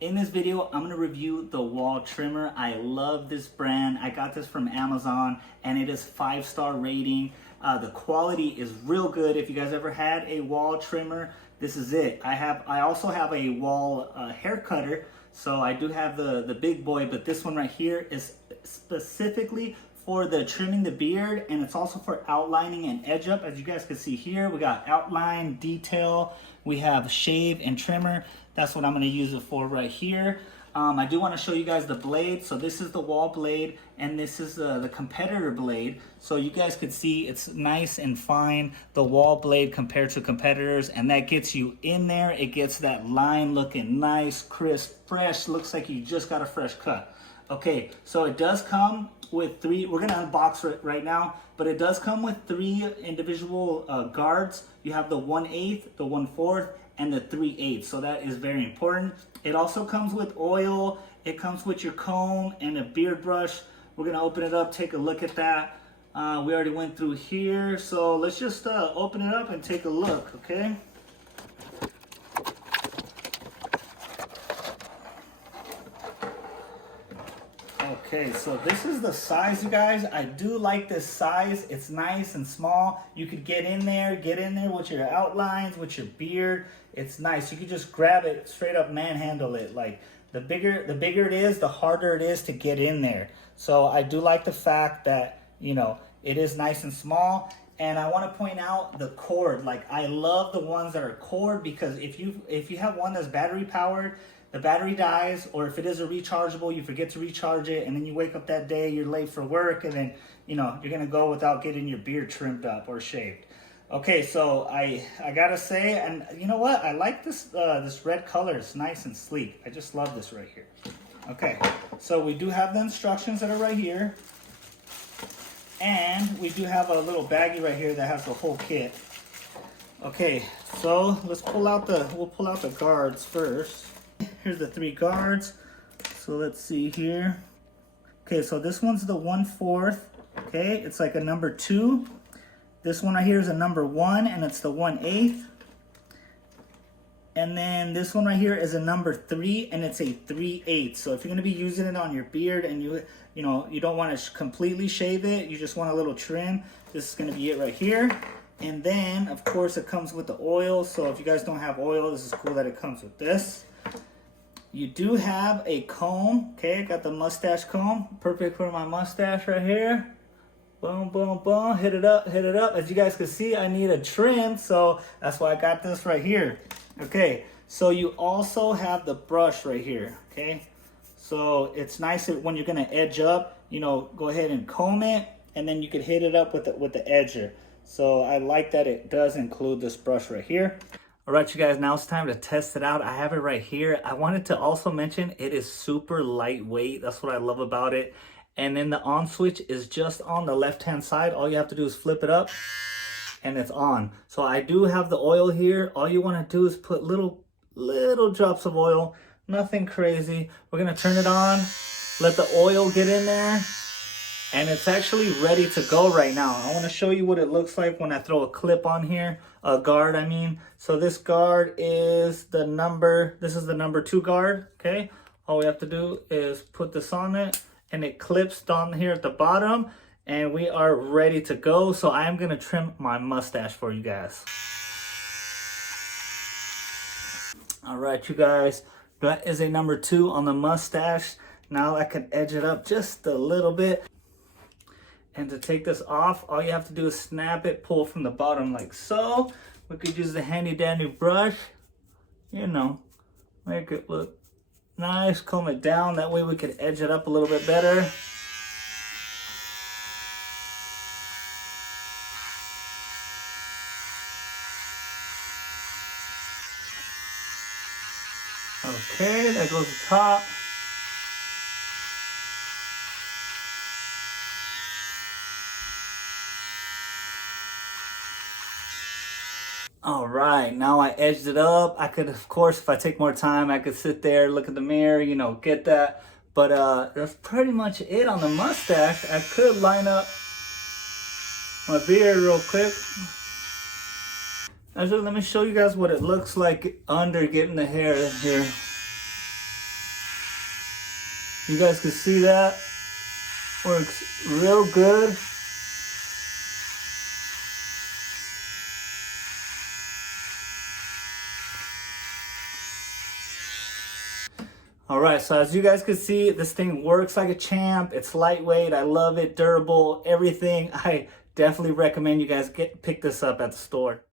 In this video, I'm going to review the Wahl trimmer. I love this brand. I got this from Amazon and it is 5-star rating. The quality is real good. If you guys ever had a Wahl trimmer, this is it. I also have a Wahl hair cutter, so I do have the big boy, but this one right here is specifically for the trimming the beard, and it's also for outlining and edge up. As you guys can see here, we got outline, detail, we have shave and trimmer. That's what I'm going to use it for right here. I do want to show you guys the blade. So this is the Wahl blade, and this is the competitor blade. So you guys could see it's nice and fine, the Wahl blade compared to competitors, and that gets you in there. It gets that line looking nice, crisp, fresh. Looks like you just got a fresh cut. Okay, so it does come with three. We're gonna unbox it right now, but it does come with three individual guards. You have the 1/8, the 1/4, and the 3/8. So that is very important. It also comes with oil. It comes with your comb and a beard brush. We're gonna open it up, take a look at that. We already went through here, so let's just open it up and take a look, okay? Okay, so this is the size, you guys. I do like this size. It's nice and small. You could get in there with your outlines, with your beard. It's nice. You could just grab it, straight up manhandle it. Like the bigger it is, the harder it is to get in there. So I do like the fact that, you know, it is nice and small. And I want to point out the cord. Like, I love the ones that are cord, because if you have one that's battery powered, the battery dies, or if it is a rechargeable, you forget to recharge it, and then you wake up that day, you're late for work, and then, you know, you're gonna go without getting your beard trimmed up or shaved. Okay, so I gotta say, and you know what? I like this this red color. It's nice and sleek. I just love this right here. Okay, so we do have the instructions that are right here, and we do have a little baggie right here that has the whole kit. Okay, so let's we'll pull out the guards first. Here's the 3 guards. So let's see here. Okay, so this one's the 1/4. Okay, it's like a number 2. This one right here is a number 1, and it's the 1/8. And then this one right here is a number 3, and it's a 3/8. So if you're gonna be using it on your beard and you don't want to completely shave it, you just want a little trim, this is gonna be it right here. And then of course it comes with the oil. So if you guys don't have oil, this is cool that it comes with this. You do have a comb. Okay, got the mustache comb, perfect for my mustache right here. Boom, boom, boom, hit it up, hit it up. As you guys can see, I need a trim, so that's why I got this right here. Okay, so you also have the brush right here. Okay, so it's nice that when you're gonna edge up, you know, go ahead and comb it, and then you can hit it up with the edger. So I like that it does include this brush right here. All right, you guys, now it's time to test it out. I have it right here. I wanted to also mention it is super lightweight. That's what I love about it. And then the on switch is just on the left-hand side. All you have to do is flip it up and it's on. So I do have the oil here. All you want to do is put little drops of oil, nothing crazy. We're going to turn it on, let the oil get in there. And it's actually ready to go right now. I want to show you what it looks like when I throw a clip on here, a guard, I mean. So this guard is this is the number 2 guard, okay? All we have to do is put this on it, and it clips down here at the bottom, and we are ready to go. So I am going to trim my mustache for you guys. All right, you guys, that is a number 2 on the mustache. Now I can edge it up just a little bit. And to take this off, all you have to do is snap it, pull from the bottom like so. We could use the handy dandy brush, you know, make it look nice, comb it down. That way we could edge it up a little bit better. Okay, there goes the top. All right, now I edged it up. I could, of course, if I take more time, I could sit there, look at the mirror, you know, get that. But that's pretty much it on the mustache. I could line up my beard real quick. Actually, let me show you guys what it looks like under getting the hair in here. You guys can see that. Works real good. All right, so as you guys can see, this thing works like a champ. It's lightweight. I love it, durable, everything. I definitely recommend you guys pick this up at the store.